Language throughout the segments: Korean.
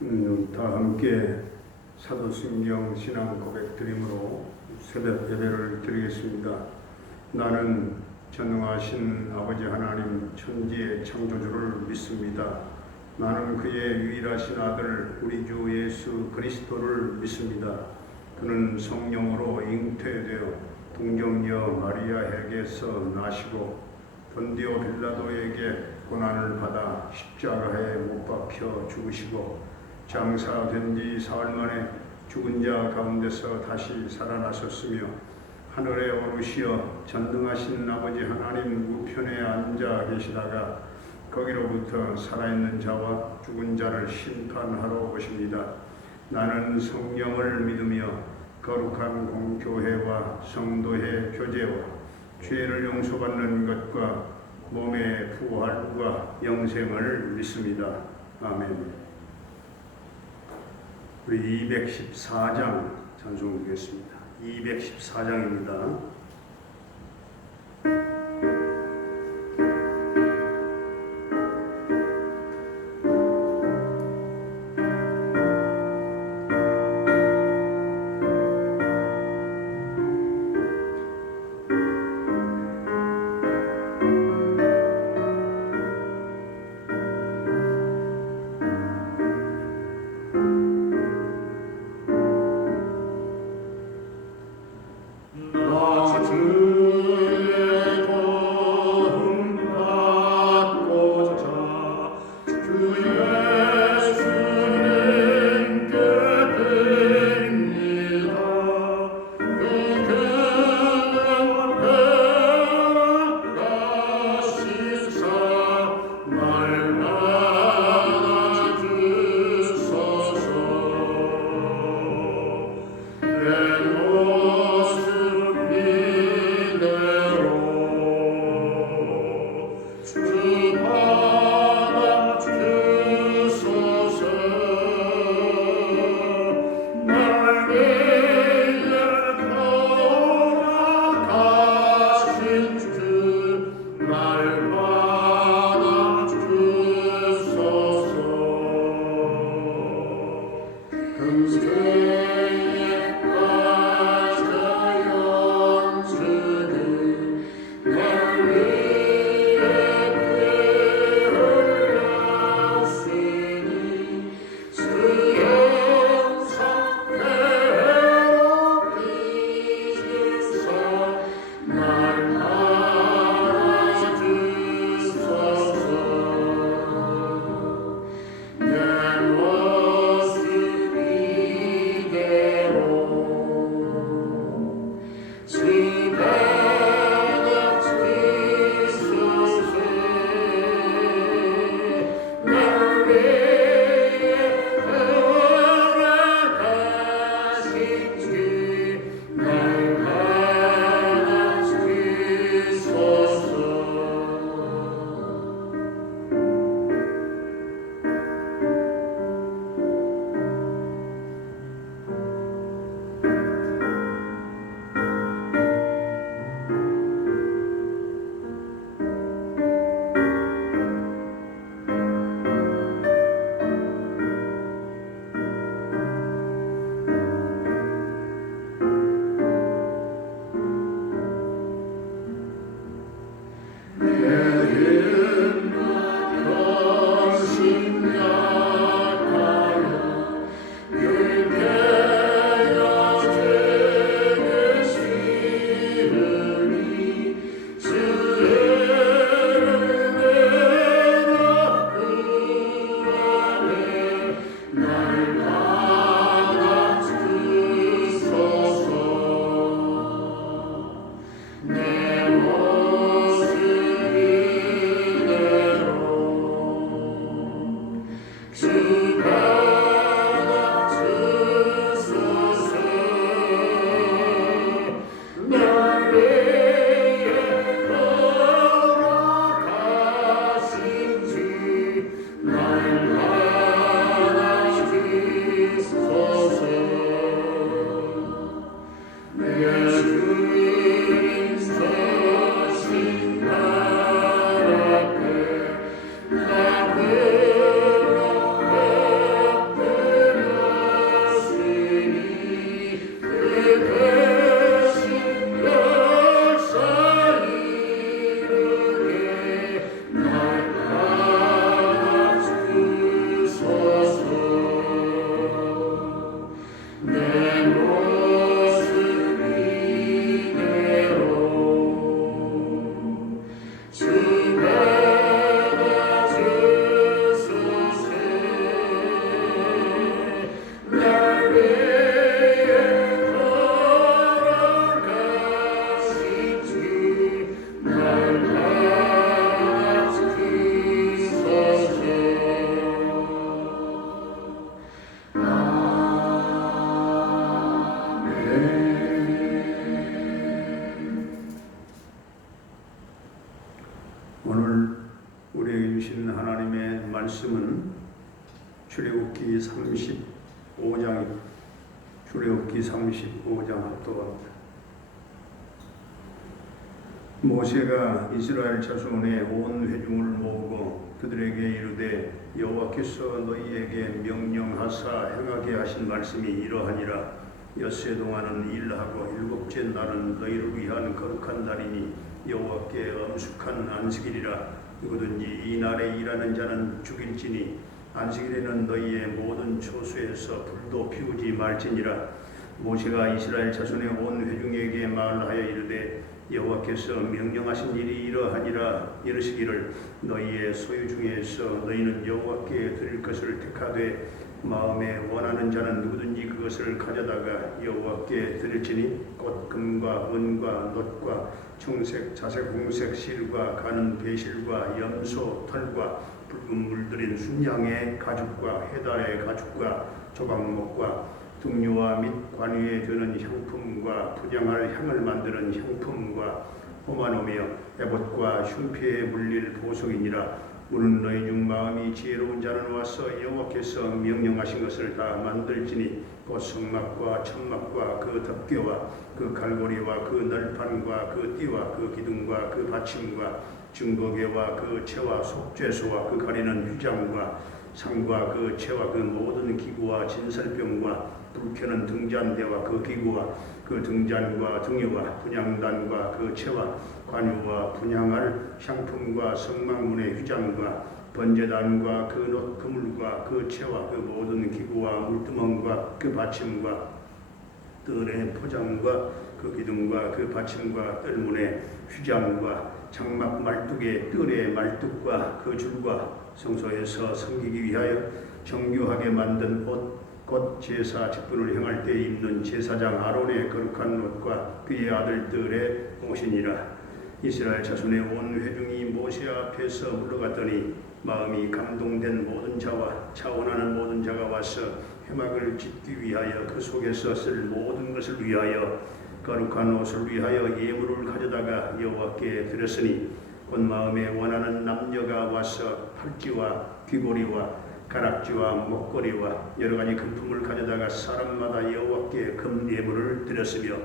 다 함께 사도신경 신앙 고백 드림으로 새벽 예배를 드리겠습니다. 나는 전능하신 아버지 하나님 천지의 창조주를 믿습니다. 나는 그의 유일하신 아들 우리 주 예수 그리스도를 믿습니다. 그는 성령으로 잉태되어 동정녀 마리아에게서 나시고 본디오 빌라도에게 고난을 받아 십자가에 못 박혀 죽으시고 장사된 지 사흘 만에 죽은 자 가운데서 다시 살아나셨으며 하늘에 오르시어 전능하신 아버지 하나님 우편에 앉아 계시다가 거기로부터 살아있는 자와 죽은 자를 심판하러 오십니다. 나는 성령을 믿으며 거룩한 공교회와 성도의 교제와 죄를 용서받는 것과 몸의 부활과 영생을 믿습니다. 아멘. 우리 214장 찬송 드리겠습니다. 214장입니다. 출애굽기 35장 출애굽기 35장 합독합니다. 모세가 이스라엘 자손의 온 회중을 모으고 그들에게 이르되 여호와께서 너희에게 명령하사 행하게 하신 말씀이 이러하니라. 엿새 동안은 일하고 일곱째 날은 너희를 위한 거룩한 날이니 여호와께 엄숙한 안식일이라. 누구든지 이 날에 일하는 자는 죽일지니 안식일에는 너희의 모든 초소에서 불도 피우지 말지니라. 모세가 이스라엘 자손의 온 회중에게 말하여 이르되 여호와께서 명령하신 일이 이러하니라. 이르시기를 너희의 소유 중에서 너희는 여호와께 드릴 것을 택하되 마음에 원하는 자는 누구든지 그것을 가져다가 여호와께 드릴지니 곧 금과 은과 놋과 청색, 자색, 홍색 실과 가는 배실과 염소 털과 붉은 물들인 순양의 가죽과 해달의 가죽과 조각목과 등류와 및 관위에 드는 향품과 분향할 향을 만드는 향품과 포마노며 에봇과 흉패에 물릴 보석이니라. 우는 너희 중 마음이 지혜로운 자는 와서 여호와께서 명령하신 것을 다 만들지니 곧 성막과 천막과 그 덮개와 그 갈고리와 그 널판과 그 띠와 그 기둥과 그 받침과 증거계와 그 채와 속죄소와 그 가리는 휘장과 상과 그 채와 그 모든 기구와 진설병과 불켜는 등잔대와 그 기구와 그 등잔과 등유와 분향단과 그 채와 관유와 분향할 향품과 성막문의 휘장과 번제단과 그 놋 그물과 그 채와 그 모든 기구와 물두멍과 그 받침과 뜰의 포장과 그 기둥과 그 받침과 뜰문의 휘장과 장막 말뚝의 뜰의 말뚝과 그 줄과 성소에서 섬기기 위하여 정교하게 만든 옷 곧 제사 직분을 행할 때 입는 제사장 아론의 거룩한 옷과 그의 아들들의 옷이니라. 이스라엘 자손의 온 회중이 모세 앞에서 물러갔더니 마음이 감동된 모든 자와 차원하는 모든 자가 와서 회막을 짓기 위하여 그 속에서 쓸 모든 것을 위하여 거룩한 옷을 위하여 예물을 가져다가 여호와께 드렸으니 곧 마음에 원하는 남녀가 와서 팔찌와 귀고리와 가락지와 목걸이와 여러가지 금품을 가져다가 사람마다 여호와께 금예물을 드렸으며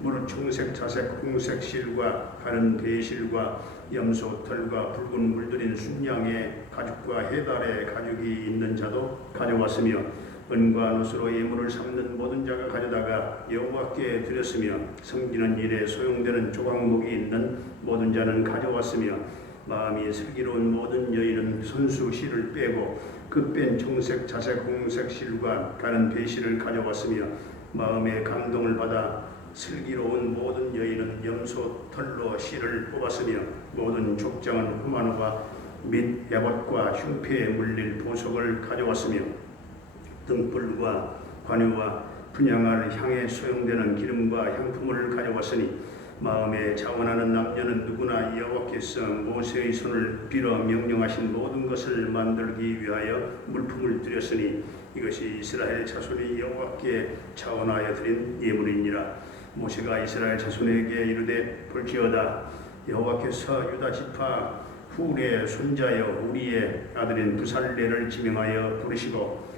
무릇 청색, 자색, 홍색 실과 가른 배실과 염소 털과 붉은 물들인 순양의 가죽과 해달의 가죽이 있는 자도 가져왔으며 은과 놋으로 예물을 삼는 모든 자가 가져다가 여호와께 드렸으며 섬기는 일에 소용되는 조각목이 있는 모든 자는 가져왔으며 마음이 슬기로운 모든 여인은 손수 실을 빼고 그 뺀 청색, 자색, 홍색 실과 가는 배실을 가져왔으며 마음의 감동을 받아 슬기로운 모든 여인은 염소 털로 실을 뽑았으며 모든 족장은 후마노가 및 에봇과 흉패에 물릴 보석을 가져왔으며 등불과 관유와 분향할 향에 소용되는 기름과 향품을 가져왔으니 마음에 자원하는 남녀는 누구나 여호와께서 모세의 손을 빌어 명령하신 모든 것을 만들기 위하여 물품을 드렸으니 이것이 이스라엘 자손이 여호와께 자원하여 드린 예물이니라. 모세가 이스라엘 자손에게 이르되 볼지어다 여호와께서 유다 지파 훌의 손자여 우리의 아들인 부살레를 지명하여 부르시고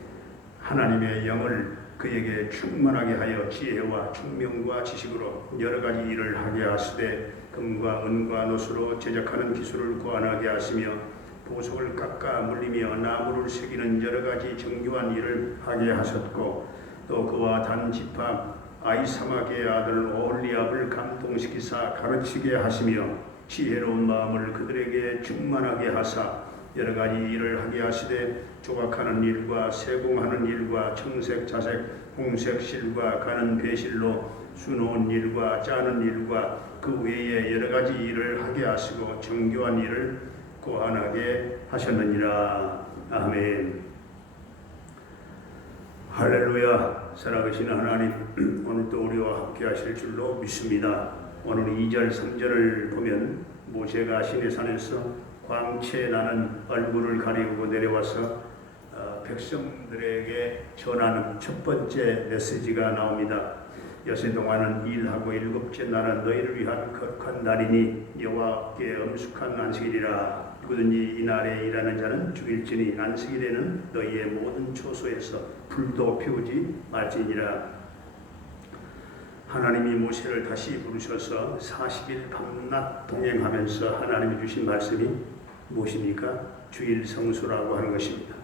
하나님의 영을 그에게 충만하게 하여 지혜와 총명과 지식으로 여러 가지 일을 하게 하시되 금과 은과 놋으로 제작하는 기술을 고안하게 하시며 보석을 깎아 물리며 나무를 새기는 여러 가지 정교한 일을 하게 하셨고 또 그와 단 지파 아이사막의 아들 오홀리압을 감동시키사 가르치게 하시며 지혜로운 마음을 그들에게 충만하게 하사 여러 가지 일을 하게 하시되 조각하는 일과 세공하는 일과 청색, 자색, 홍색 실과 가는 배실로 수놓은 일과 짜는 일과 그 외에 여러 가지 일을 하게 하시고 정교한 일을 고안하게 하셨느니라. 아멘. 할렐루야. 살아계신 하나님, 오늘도 우리와 함께 하실 줄로 믿습니다. 오늘 2절 3절을 보면 모세가 시내산에서 광채 나는 얼굴을 가리우고 내려와서 백성들에게 전하는 첫 번째 메시지가 나옵니다. 엿새 동안은 일하고 일곱째 날은 너희를 위한 거룩한 날이니 여호와께 엄숙한 안식일이라. 누구든지 이날에 일하는 자는 죽일지니 안식일에는 너희의 모든 초소에서 불도 피우지 말지니라. 하나님이 모세를 다시 부르셔서 40일 밤낮 동행하면서 하나님이 주신 말씀이 무엇입니까? 주일 성수라고 하는 것입니다.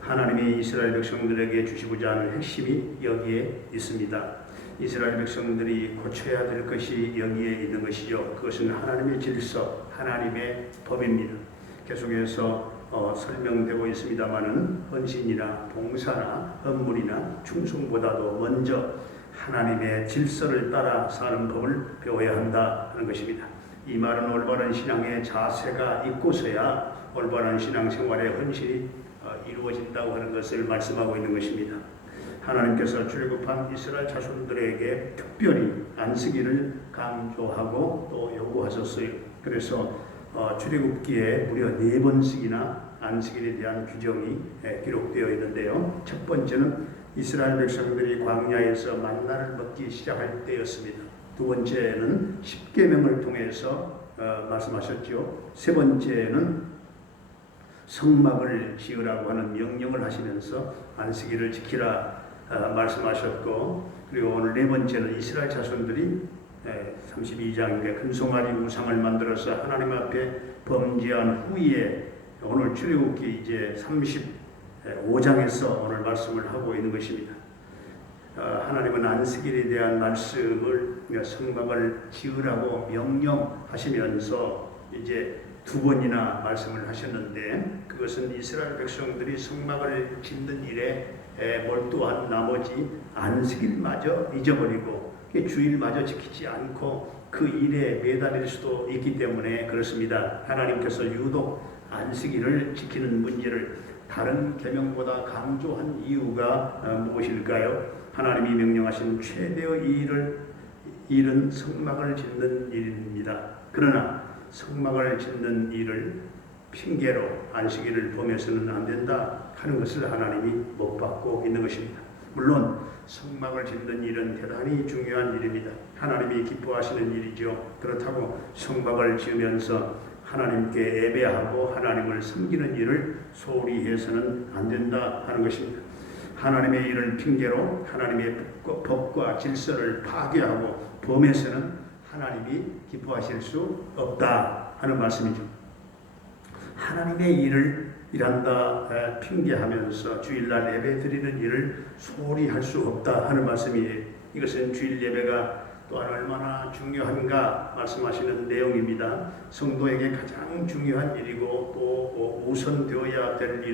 하나님이 이스라엘 백성들에게 주시고자 하는 핵심이 여기에 있습니다. 이스라엘 백성들이 고쳐야 될 것이 여기에 있는 것이죠. 그것은 하나님의 질서, 하나님의 법입니다. 계속해서 설명되고 있습니다마는 헌신이나 봉사나 헌물이나 충성보다도 먼저 하나님의 질서를 따라 사는 법을 배워야 한다 하는 것입니다. 이 말은 올바른 신앙의 자세가 있고서야 올바른 신앙생활의 헌신이 이루어진다고 하는 것을 말씀하고 있는 것입니다. 하나님께서 출애굽한 이스라엘 자손들에게 특별히 안식일을 강조하고 또 요구하셨어요. 그래서 출애굽기에 무려 4번씩이나 안식일에 대한 규정이 기록되어 있는데요. 첫 번째는 이스라엘 백성들이 광야에서 만나를 먹기 시작할 때였습니다. 두 번째는 십계명을 통해서 말씀하셨죠. 세 번째는 성막을 지으라고 하는 명령을 하시면서 안식일을 지키라 말씀하셨고, 그리고 오늘 네 번째는 이스라엘 자손들이 32장인데 금송아지 우상을 만들어서 하나님 앞에 범죄한 후에 오늘 출애굽기 이제 35장에서 오늘 말씀을 하고 있는 것입니다. 하나님은 안식일에 대한 말씀을 성막을 지으라고 명령하시면서 이제 2번이나 말씀을 하셨는데, 그것은 이스라엘 백성들이 성막을 짓는 일에 몰두한 나머지 안식일마저 잊어버리고 주일마저 지키지 않고 그 일에 매달릴 수도 있기 때문에 그렇습니다. 하나님께서 유독 안식일을 지키는 문제를 다른 계명보다 강조한 이유가 무엇일까요? 하나님이 명령하신 최대의 일은 성막을 짓는 일입니다. 그러나 성막을 짓는 일을 핑계로 안식일을 범해서는 안 된다 하는 것을 하나님이 못 받고 있는 것입니다. 물론 성막을 짓는 일은 대단히 중요한 일입니다. 하나님이 기뻐하시는 일이죠. 그렇다고 성막을 지으면서 하나님께 예배하고 하나님을 섬기는 일을 소홀히 해서는 안 된다 하는 것입니다. 하나님의 일을 핑계로 하나님의 법과 질서를 파괴하고 범해서는 하나님이 기뻐하실 수 없다 하는 말씀이죠. 하나님의 일을 일한다 핑계하면서 주일날 예배 드리는 일을 소홀히 할 수 없다 하는 말씀이에요. 이것은 주일 예배가 또한 얼마나 중요한가 말씀하시는 내용입니다. 성도에게 가장 중요한 일이고 또 우선되어야 될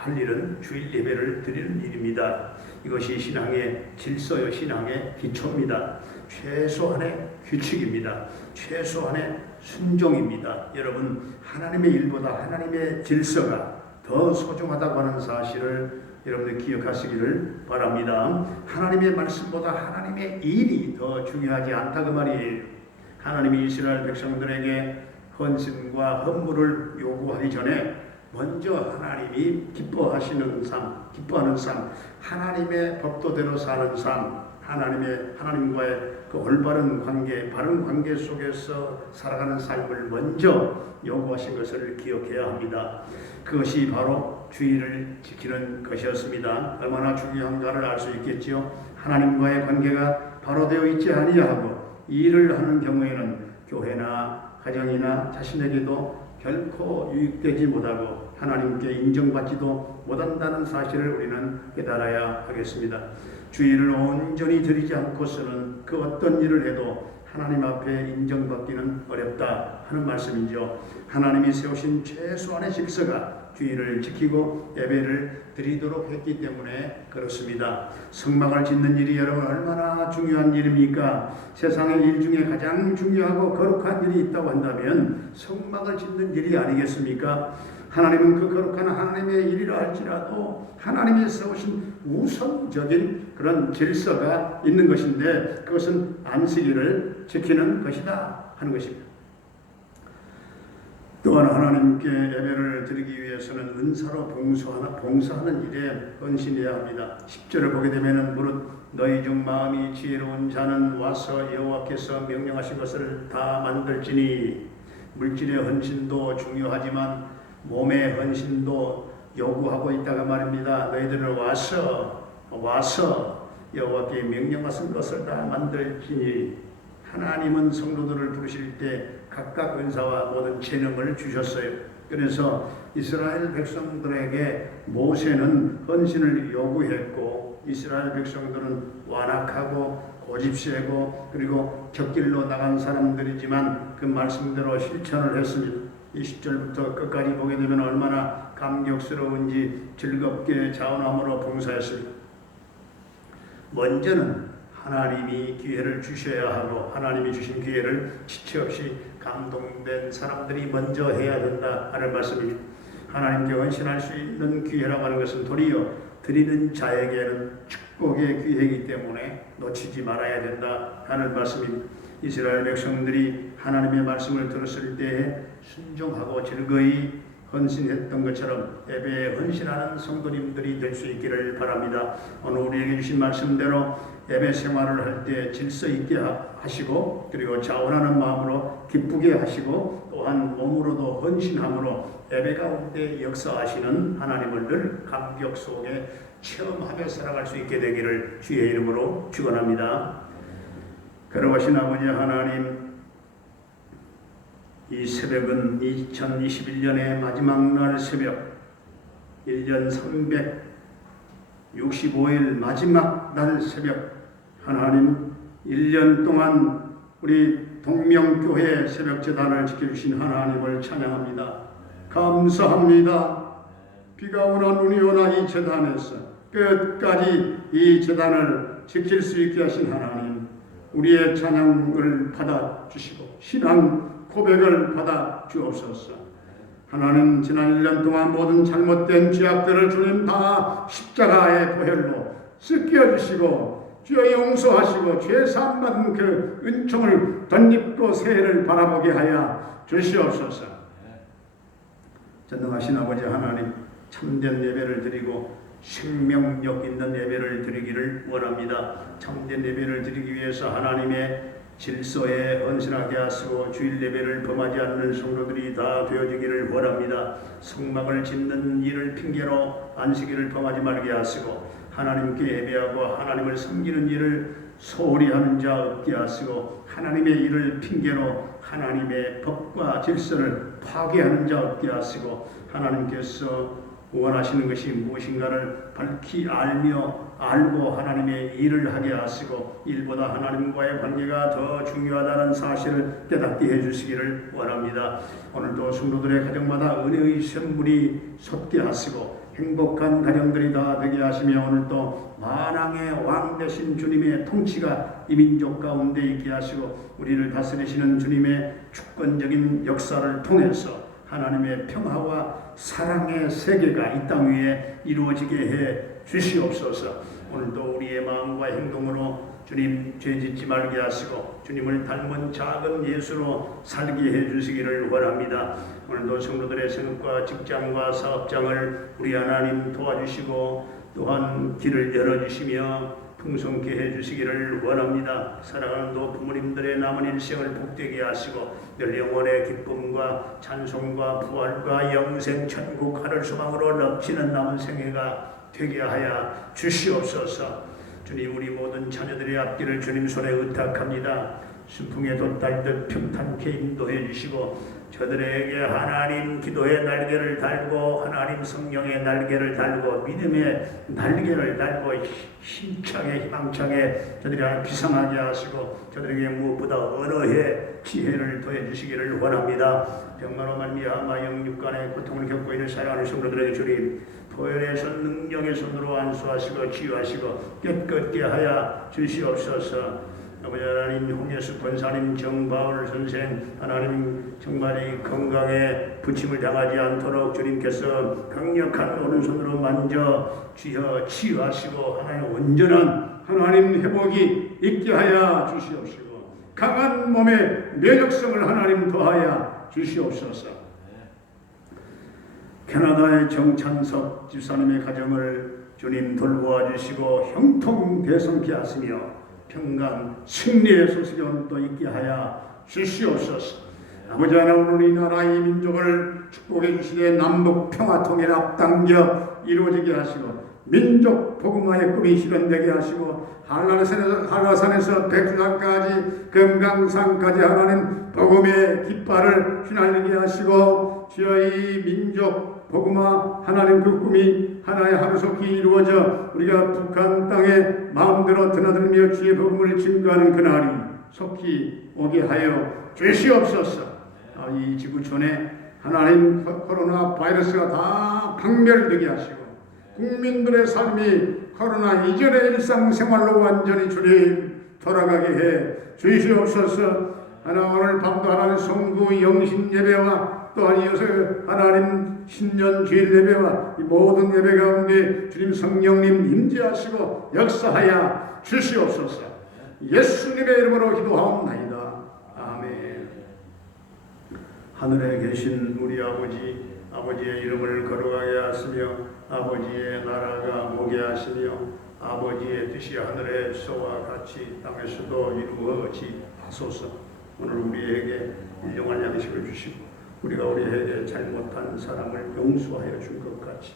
할 일은 주일 예배를 드리는 일입니다. 이것이 신앙의 질서요, 신앙의 기초입니다. 최소한의 규칙입니다. 최소한의 순종입니다. 여러분, 하나님의 일보다 하나님의 질서가 더 소중하다고 하는 사실을 여러분들 기억하시기를 바랍니다. 하나님의 말씀보다 하나님의 일이 더 중요하지 않다 그 말이에요. 하나님이 이스라엘 백성들에게 헌신과 헌물을 요구하기 전에 먼저 하나님이 기뻐하시는 삶, 기뻐하는 삶, 하나님의 법도대로 사는 삶, 하나님과의 그 올바른 관계, 바른 관계 속에서 살아가는 삶을 먼저 요구하신 것을 기억해야 합니다. 그것이 바로 주일을 지키는 것이었습니다. 얼마나 중요한가를 알 수 있겠지요. 하나님과의 관계가 바로 되어 있지 아니하고 이 일을 하는 경우에는 교회나 가정이나 자신에게도 결코 유익되지 못하고 하나님께 인정받지도 못한다는 사실을 우리는 깨달아야 하겠습니다. 주일을 온전히 드리지 않고서는 그 어떤 일을 해도 하나님 앞에 인정받기는 어렵다 하는 말씀이죠. 하나님이 세우신 최소한의 질서가 주일을 지키고 예배를 드리도록 했기 때문에 그렇습니다. 성막을 짓는 일이 여러분 얼마나 중요한 일입니까? 세상의 일 중에 가장 중요하고 거룩한 일이 있다고 한다면 성막을 짓는 일이 아니겠습니까? 하나님은 그 거룩한 하나님의 일이라 할지라도 하나님이 세우신 우선적인 그런 질서가 있는 것인데 그것은 안식일을 지키는 것이다 하는 것입니다. 또한 하나님께 예배를 드리기 위해서는 은사로 봉사하는 일에 헌신해야 합니다. 10절을 보게 되면 무릇 너희 중 마음이 지혜로운 자는 와서 여호와께서 명령하신 것을 다 만들지니 물질의 헌신도 중요하지만 몸의 헌신도 요구하고 있다가 말입니다. 너희들은 와서 여호와께 명령하신 것을 다 만들지니 하나님은 성도들을 부르실 때 각각 은사와 모든 재능을 주셨어요. 그래서 이스라엘 백성들에게 모세는 헌신을 요구했고 이스라엘 백성들은 완악하고 고집세고 그리고 곁길로 나간 사람들이지만 그 말씀대로 실천을 했습니다. 20절부터 끝까지 보게 되면 얼마나 감격스러운지 즐겁게 자원함으로 봉사했습니다. 먼저는 하나님이 기회를 주셔야 하고 하나님이 주신 기회를 지체 없이 감동된 사람들이 먼저 해야 된다 하는 말씀입니다. 하나님께 헌신할 수 있는 기회라고 하는 것은 도리어 드리는 자에게는 축복의 기회이기 때문에 놓치지 말아야 된다 하는 말씀입니다. 이스라엘 백성들이 하나님의 말씀을 들었을 때에 순종하고 즐거이 헌신했던 것처럼 예배에 헌신하는 성도님들이 될 수 있기를 바랍니다. 오늘 우리에게 주신 말씀대로 예배 생활을 할 때 질서 있게 하시고 그리고 자원하는 마음으로 기쁘게 하시고 또한 몸으로도 헌신함으로 예배 가운데 역사하시는 하나님을 늘 감격 속에 체험하며 살아갈 수 있게 되기를 주의 이름으로 축원합니다. 거룩하신 아버지 하나님, 이 새벽은 2021년의 마지막 날 새벽, 1년 365일 마지막 날 새벽, 하나님 1년 동안 우리 동명교회 새벽제단을 지켜주신 하나님을 찬양합니다. 감사합니다. 비가 오나 눈이 오나 이 제단에서 끝까지 이 제단을 지킬 수 있게 하신 하나님, 우리의 찬양을 받아주시고 신앙 고백을 받아 주옵소서. 하나님, 지난 1년 동안 모든 잘못된 죄악들을 주님 다 십자가의 보혈로 씻겨주시고 주여 용서하시고 죄 사함 받은 그 은총을 덧입고 새해를 바라보게 하여 주시옵소서. 전능하신 아버지 하나님, 참된 예배를 드리고 생명력 있는 예배를 드리기를 원합니다. 참된 예배를 드리기 위해서 하나님의 질서에 헌신하게 하시고 주일 예배를 범하지 않는 성도들이 다 되어지기를 원합니다. 성막을 짓는 일을 핑계로 안식일을 범하지 말게 하시고 하나님께 예배하고 하나님을 섬기는 일을 소홀히 하는 자 없게 하시고 하나님의 일을 핑계로 하나님의 법과 질서를 파괴하는 자 없게 하시고 하나님께서 원하시는 것이 무엇인가를 밝히 알고 하나님의 일을 하게 하시고 일보다 하나님과의 관계가 더 중요하다는 사실을 깨닫게 해주시기를 원합니다. 오늘도 성도들의 가정마다 은혜의 선물이 솟게 하시고 행복한 가정들이 다 되게 하시며 오늘도 만왕의 왕 되신 주님의 통치가 이 민족 가운데 있게 하시고 우리를 다스리시는 주님의 주권적인 역사를 통해서 하나님의 평화와 사랑의 세계가 이 땅 위에 이루어지게 해 주시옵소서. 오늘도 우리의 마음과 행동으로 주님 죄짓지 말게 하시고 주님을 닮은 작은 예수로 살게 해 주시기를 원합니다. 오늘도 성도들의 생업과 직장과 사업장을 우리 하나님 도와주시고 또한 길을 열어주시며 풍성케 해주시기를 원합니다. 사랑하는 또 부모님들의 남은 일생을 복되게 하시고 늘 영원의 기쁨과 찬송과 부활과 영생 천국 하늘 소망으로 넘치는 남은 생애가 되게 하여 주시옵소서. 주님, 우리 모든 자녀들의 앞길을 주님 손에 의탁합니다. 순풍에 돛달듯 평탄케 인도해 주시고 저들에게 하나님 기도의 날개를 달고 하나님 성령의 날개를 달고 믿음의 날개를 달고 힘차게 희망차게 저들이 비상하게 하시고 저들에게 무엇보다 언어의 지혜를 더해 주시기를 원합니다. 병마로 말미암아 영육간의 고통을 겪고 있는 사랑하는 성도들에게 주님 보혈의 손 능력의 손으로 안수하시고 치유하시고 깨끗게 하여 주시옵소서. 아버지 하나님, 홍예수 권사님, 정바울 선생 하나님 정말 건강에 부침을 당하지 않도록 주님께서 강력한 오른손으로 만져 주여 치유하시고 하나님 온전한 하나님 회복이 있게 하여 주시옵시고 강한 몸의 면역성을 하나님 더하여 주시옵소서. 캐나다의 정찬석 집사님의 가정을 주님 돌보아 주시고 형통대성케 하시며 평강 승리의 소식을 또 있게 하여 주시옵소서. 아버지 하나님 이 나라 이 민족을 축복해 주시되 남북 평화 통일 앞당겨 이루어지게 하시고 민족 복음화의 꿈이 실현되게 하시고 한라산에서 백두산까지 금강산까지 하나님 복음의 깃발을 휘날리게 하시고 주여 이 민족 복음화 하나님 그 꿈이 하나의 하루속히 이루어져 우리가 북한 땅에 마음대로 드나들며 주의 복음을 증거하는 그날이 속히 오게 하여 주시옵소서. 이 지구촌에 하나님 코로나 바이러스가 다 박멸되게 하시고 국민들의 삶이 코로나 이전의 일상생활로 완전히 주님 돌아가게 해 주시옵소서. 오늘 밤도 하나님 성구 영신 예배와 또한 이어서 하나님 신년 주일 예배와 이 모든 예배 가운데 주님 성령님 임재하시고 역사하여 주시옵소서. 예수님의 이름으로 기도하옵나이다. 아멘. 하늘에 계신 우리 아버지의 이름을 거룩하게 하시며 아버지의 나라가 오게 하시며 아버지의 뜻이 하늘에서와 같이 땅에서도 이루어지소서. 오늘 우리에게 일용할 양식을 주시고 우리가 우리에게 잘못한 사람을 용서하여 준 것 같이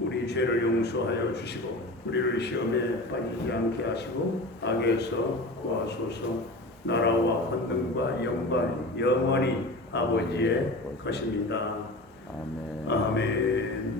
우리 죄를 용서하여 주시고 우리를 시험에 빠지지 않게 하시고 악에서 구하소서. 나라와 권능과 영광 영원히 아버지의 것입니다. 아멘.